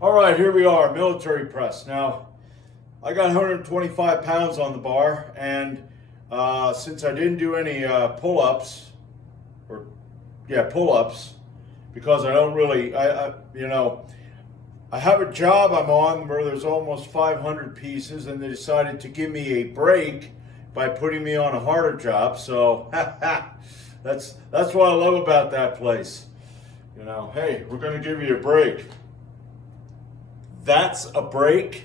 All right, here we are, military press. Now, I got 125 pounds on the bar, and since I didn't do any pull-ups, pull-ups, because I don't really, I have a job I'm on where there's almost 500 pieces, and they decided to give me a break by putting me on a harder job. So that's what I love about that place. You know, hey, we're going to give you a break. That's a break.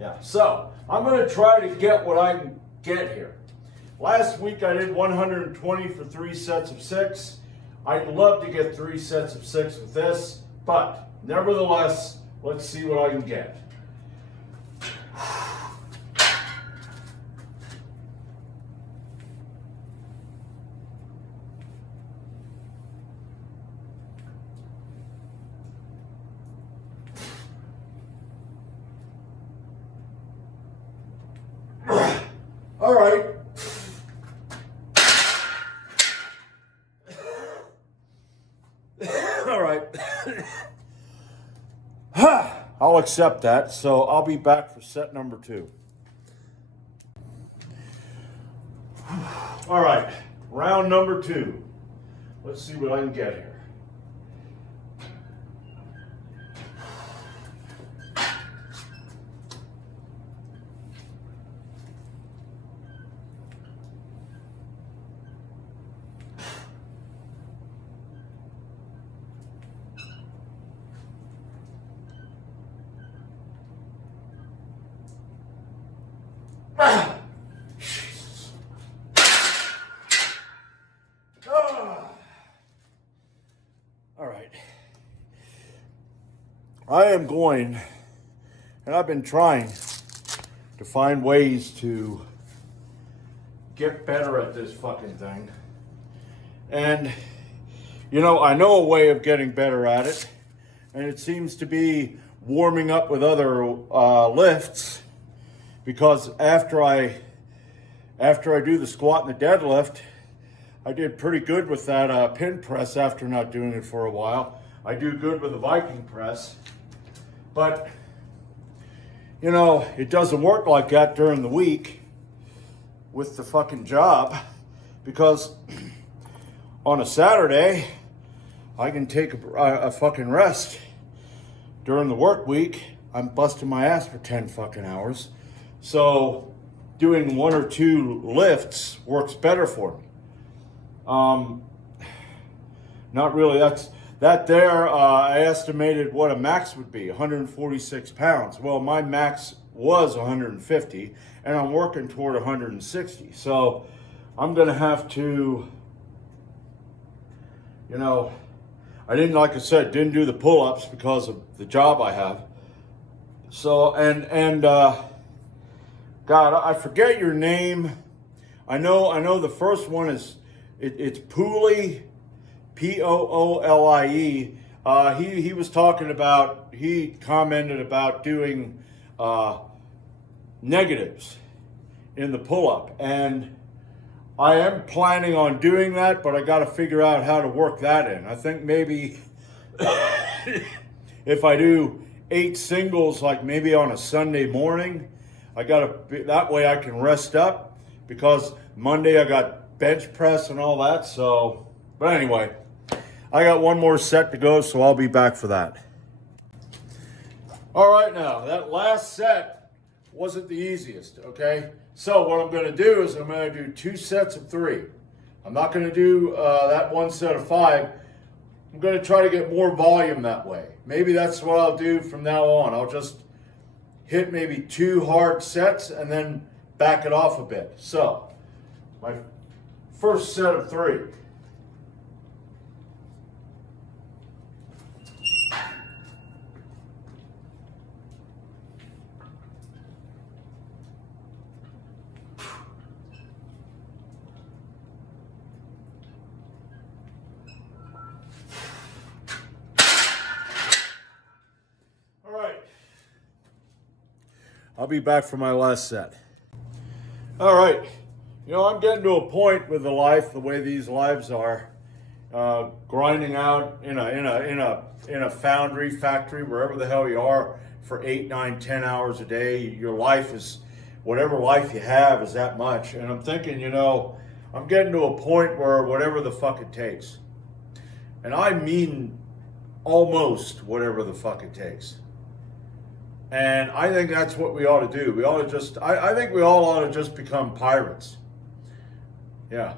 Yeah. So I'm going to try to get what I can get here. Last week I did 120 for 3 sets of 6. I'd love to get 3 sets of 6 with this, but nevertheless, let's see what I can get. All right. All right. I'll accept that. So I'll be back for set number 2. All right. Round number 2. Let's see what I can get here. Jesus. All right. I am going, and I've been trying to find ways to get better at this fucking thing. And, I know a way of getting better at it, and it seems to be warming up with other lifts, because after I do the squat and the deadlift, I did pretty good with that pin press after not doing it for a while. I do good with the Viking press, but it doesn't work like that during the week with the fucking job, because on a Saturday I can take a fucking rest. During the work week, I'm busting my ass for 10 fucking hours. So doing 1 or 2 lifts works better for me. Not really. I estimated what a max would be, 146 pounds. Well, my max was 150, and I'm working toward 160. So I'm going to have to, I didn't, like I said, didn't do the pull-ups because of the job I have. So, God, I forget your name. I know the first one is, it's Pooley, P-O-O-L-I-E. He was talking about, he commented about doing negatives in the pull-up. And I am planning on doing that, but I got to figure out how to work that in. I think maybe if I do 8 singles, like maybe on a Sunday morning, that way I can rest up, because Monday I got bench press and all that. So, but anyway, I got one more set to go, so I'll be back for that. All right, now that last set wasn't the easiest, okay? So what I'm going to do is I'm going to do 2 sets of 3. I'm not going to do that 1 set of 5. I'm going to try to get more volume that way. Maybe that's what I'll do from now on. I'll just hit maybe 2 hard sets and then back it off a bit. So my first set of 3. I'll be back for my last set. All right. I'm getting to a point with the life, the way these lives are. grinding out in a foundry factory, wherever the hell you are, for 8, 9, 10 hours a day. Your life is, whatever life you have is that much. And I'm thinking, I'm getting to a point where whatever the fuck it takes. And I mean almost whatever the fuck it takes. And I think that's what we ought to do. We ought to just, I think we all ought to just become pirates. Yeah.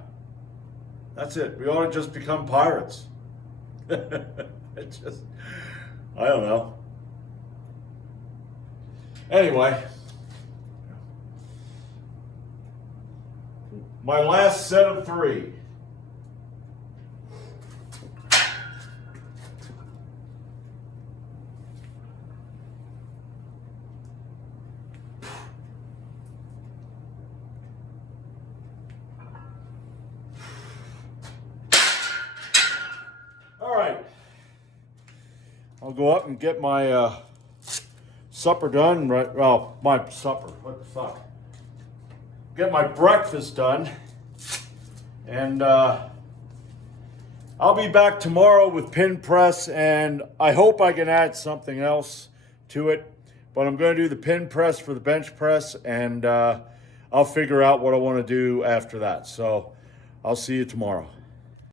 That's it. We ought to just become pirates. It's just, I don't know. Anyway, my last set of 3. All right. I'll go up and get my supper done. Right, well, my supper. What the fuck? Get my breakfast done. And I'll be back tomorrow with pin press, and I hope I can add something else to it. But I'm going to do the pin press for the bench press, and I'll figure out what I want to do after that. So I'll see you tomorrow.